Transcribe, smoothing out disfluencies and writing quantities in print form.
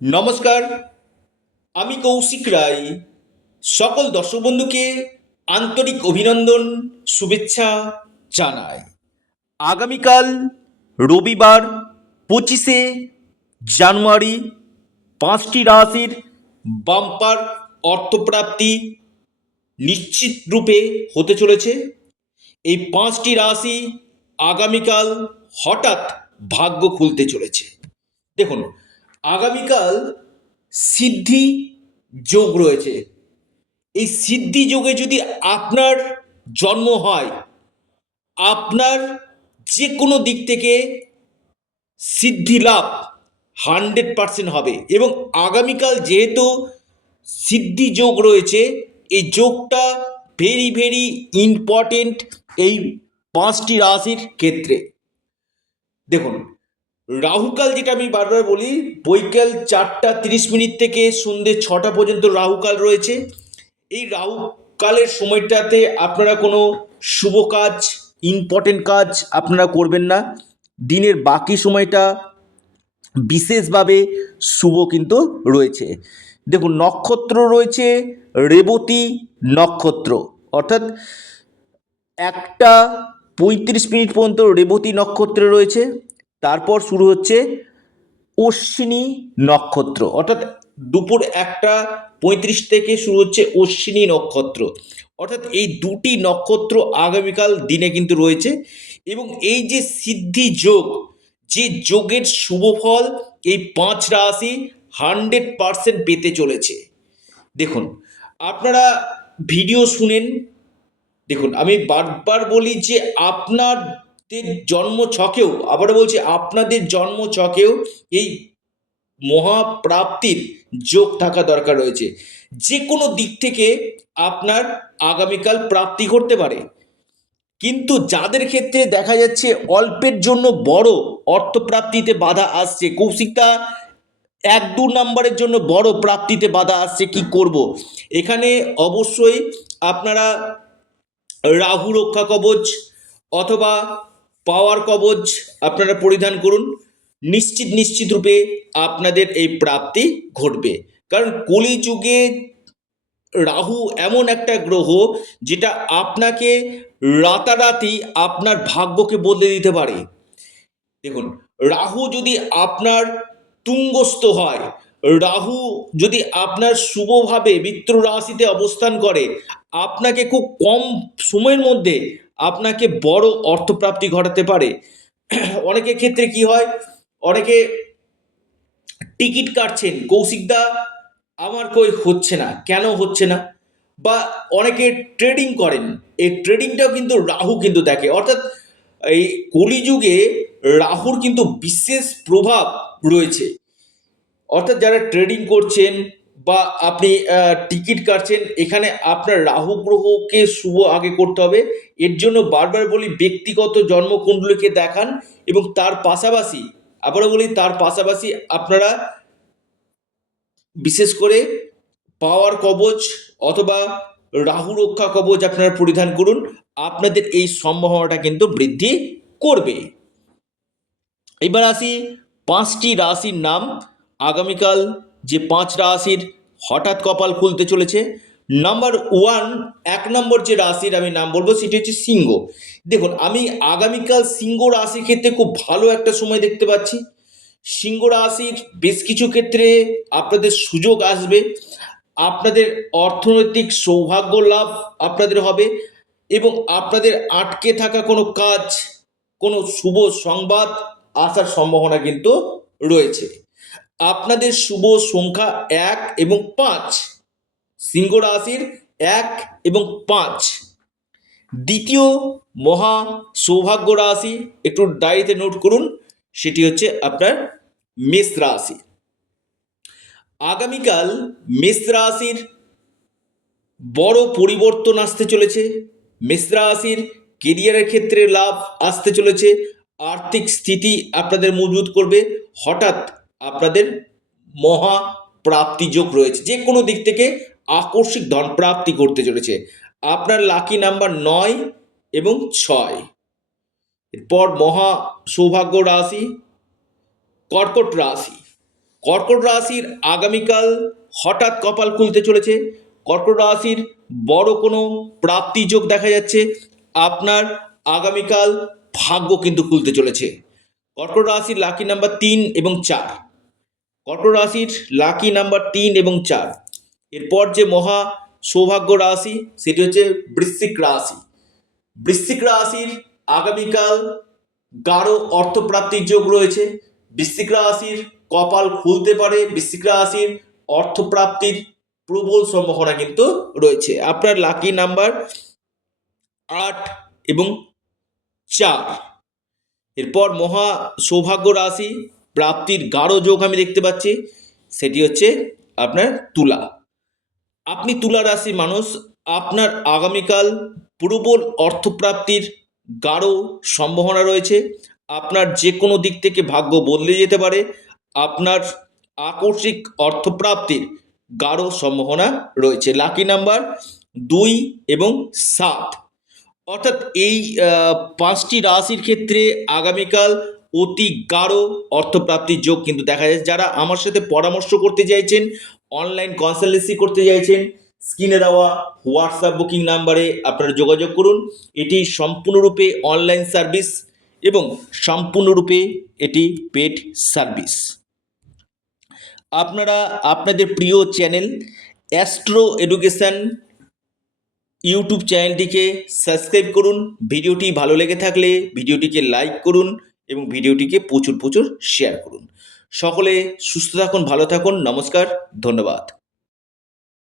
নমস্কার, আমি কৌশিক রায়। সকল দর্শক বন্ধুকে আন্তরিক অভিনন্দন, শুভেচ্ছা জানাই। আগামীকাল রবিবার 25শে জানুয়ারি 5টি রাশির বাম্পার অর্থপ্রাপ্তি নিশ্চিত রূপে হতে চলেছে। এই 5টি রাশি আগামীকাল হঠাৎ ভাগ্য খুলতে চলেছে। দেখুন, আগামীকাল সিদ্ধি যোগ রয়েছে। এই সিদ্ধি যোগে যদি আপনার জন্ম হয়, আপনার যে কোনো দিক থেকে সিদ্ধি লাভ 100% হবে। এবং আগামীকাল যেহেতু সিদ্ধি যোগ রয়েছে, এই যোগটা ভেরি ভেরি ইম্পর্টেন্ট এই 5টি রাশির ক্ষেত্রে। দেখুন, রাহুকাল, যেটা আমি বারবার বলি, বৈকাল 4টা 30 মিনিট থেকে সন্ধ্যে 6টা পর্যন্ত রাহুকাল রয়েছে। এই রাহুকালের সময়টাতে আপনারা কোনো শুভ কাজ, ইম্পর্টেন্ট কাজ আপনারা করবেন না। দিনের বাকি সময়টা বিশেষভাবে শুভ কিন্তু রয়েছে। দেখুন, নক্ষত্র রয়েছে রেবতী নক্ষত্র, অর্থাৎ 1টা 35 মিনিট পর্যন্ত রেবতী নক্ষত্র রয়েছে। তারপর শুরু হচ্ছে অশ্বিনী নক্ষত্র, অর্থাৎ দুপুর 1টা 35 থেকে শুরু হচ্ছে অশ্বিনী নক্ষত্র। অর্থাৎ এই দুটি নক্ষত্র আগামীকাল দিনে কিন্তু রয়েছে। এবং এই যে সিদ্ধি যোগ, যে যোগের শুভ ফল এই 5 রাশি 100% পেতে চলেছে। দেখুন, আপনারা ভিডিও শুনেন। দেখুন, আমি বারবার বলি যে আপনাদের জন্ম ছকেও, আবারও বলছি, আপনাদের জন্ম ছকেও এই মহাপ্রাপ্তির যোগ থাকা দরকার রয়েছে। যে কোনো দিক থেকে আপনার আগামীকাল প্রাপ্তি ঘটতে পারে। কিন্তু যাদের ক্ষেত্রে দেখা যাচ্ছে অল্পের জন্য বড় অর্থপ্রাপ্তিতে বাধা আসছে, কৌশিকদা 1-2 নম্বরের জন্য বড় প্রাপ্তিতে বাধা আসছে, কি করব? এখানে অবশ্যই আপনারা রাহু রক্ষা কবচ অথবা পাওয়ার কবচ আপনারা পরিধান করুন। নিশ্চিত রূপে আপনাদের এই প্রাপ্তি ঘটবে। কারণ কলিযুগে রাহু এমন একটা গ্রহ যেটা আপনাকে রাতারাতি আপনার ভাগ্যকে বদলে দিতে পারে। দেখুন, রাহু যদি আপনার তুঙ্গস্থ হয়, রাহু যদি আপনার শুভভাবে মিত্র রাশিতে অবস্থান করে, আপনাকে খুব কম সময়ের মধ্যে আপনাকে বড় অর্থপ্রাপ্তি ঘটাতে পারে। অনেকের ক্ষেত্রে কি হয়, অনেকে টিকিট কাটছেন, কৌশিকদা আমার কই হচ্ছে না, কেন হচ্ছে না? বা অনেকে ট্রেডিং করেন, এই ট্রেডিংটাও কিন্তু রাহু কিন্তু দেখে। অর্থাৎ এই কলিযুগে রাহুর কিন্তু বিশেষ প্রভাব রয়েছে। অর্থাৎ যারা ট্রেডিং করছেন বা আপনি টিকিট কাটছেন, এখানে আপনার রাহু গ্রহকে শুভ আগে করতে হবে। এর জন্য বারবার বলি, ব্যক্তিগত জন্মকুণ্ডলীকে দেখান। এবং তার পাশাপাশি, আবারও বলি, তার পাশাপাশি আপনারা বিশেষ করে পাওয়ার কবচ অথবা রাহু রক্ষা কবচ আপনারা পরিধান করুন। আপনাদের এই সম্ভাবনাটা কিন্তু বৃদ্ধি করবে। এবার আসি 5টি রাশির নাম। আগামীকাল যে 5 রাশির হঠাৎ কপাল খুলতে চলেছে, নাম্বার 1 যে রাশির আমি নাম বলবো সেটি হচ্ছে সিংহ। দেখুন, আমি আগামীকাল সিংহ রাশির ক্ষেত্রে খুব ভালো একটা সময় দেখতে পাচ্ছি। সিংহ রাশির বেশ কিছু ক্ষেত্রে আপনাদের সুযোগ আসবে, আপনাদের অর্থনৈতিক সৌভাগ্য লাভ আপনাদের হবে। এবং আপনাদের আটকে থাকা কোনো কাজ, কোনো শুভ সংবাদ আসার সম্ভাবনা কিন্তু রয়েছে। আপনাদের শুভ সংখ্যা 1 এবং 5, সিংহ রাশির 1 এবং 5। দ্বিতীয় মহা সৌভাগ্য রাশি, একটু ডায়েরিতে নোট করুন, সেটি হচ্ছে আপনার মেষ রাশি। আগামীকাল মেষ রাশির বড় পরিবর্তন আসতে চলেছে। মেষ রাশির কেরিয়ারের ক্ষেত্রে লাভ আসতে চলেছে, আর্থিক স্থিতি আপনাদের মজবুত করবে। হঠাৎ আপনাদের মহা প্রাপ্তিযোগ রয়েছে, যে কোনো দিক থেকে আকস্মিক ধন প্রাপ্তি করতে চলেছে। আপনার লাকি নাম্বার 9 এবং 6। এরপর মহা সৌভাগ্য রাশি কর্কট রাশি। কর্কট রাশির আগামীকাল হঠাৎ কপাল খুলতে চলেছে। কর্কট রাশির বড় কোনো প্রাপ্তি যোগ দেখা যাচ্ছে। আপনার আগামীকাল ভাগ্য কিন্তু খুলতে চলেছে। কর্কট রাশির লাকি নাম্বার 3 এবং 4। কর্কট রাশির লাকি নাম্বার 3 এবং 4। এরপর যে মহা সৌভাগ্য রাশি সেটি হচ্ছে বৃশ্চিক রাশি। বৃশ্চিক রাশির আগামীকাল গাঢ় অর্থপ্রাপ্তির যোগ রয়েছে। বৃশ্চিক রাশির কপাল খুলতে পারে। বৃশ্চিক রাশির অর্থপ্রাপ্তির প্রবল সম্ভাবনা কিন্তু রয়েছে। আপনার লাকি নাম্বার 8 এবং 4। এরপর মহা সৌভাগ্য রাশি প্রাপ্তির গাঢ় যোগ আমি দেখতে পাচ্ছি, সেটি হচ্ছে আপনার তুলা। আপনি তুলা রাশির মানুষ, আপনার আগামীকাল প্রবল অর্থপ্রাপ্তির গাঢ় সম্ভাবনা রয়েছে। আপনার যে কোনো দিক থেকে ভাগ্য বদলে যেতে পারে। আপনার আকস্মিক অর্থপ্রাপ্তির গাঢ় সম্ভাবনা রয়েছে। লাকি নাম্বার 2 এবং 7। অর্থাৎ এই 5টি রাশির ক্ষেত্রে আগামীকাল অতি গাঢ় অর্থপ্রাপ্তির যোগ কিন্তু দেখা যাচ্ছে। যারা আমার সাথে পরামর্শ করতে চাইছেন, অনলাইন কনসালটেন্সি করতে চাইছেন, স্ক্রিনে দেওয়া হোয়াটসঅ্যাপ বুকিং নাম্বারে আপনারা যোগাযোগ করুন। এটি সম্পূর্ণরূপে অনলাইন সার্ভিস এবং সম্পূর্ণরূপে এটি পেড সার্ভিস। আপনারা আপনাদের প্রিয় চ্যানেল অ্যাস্ট্রো এডুকেশন ইউটিউব চ্যানেলটিকে সাবস্ক্রাইব করুন। ভিডিওটি ভালো লেগে থাকলে ভিডিওটিকে লাইক করুন এবং ভিডিওটিকে প্রচুর শেয়ার করুন। সকলে সুস্থ থাকুন, ভালো থাকুন। নমস্কার, ধন্যবাদ।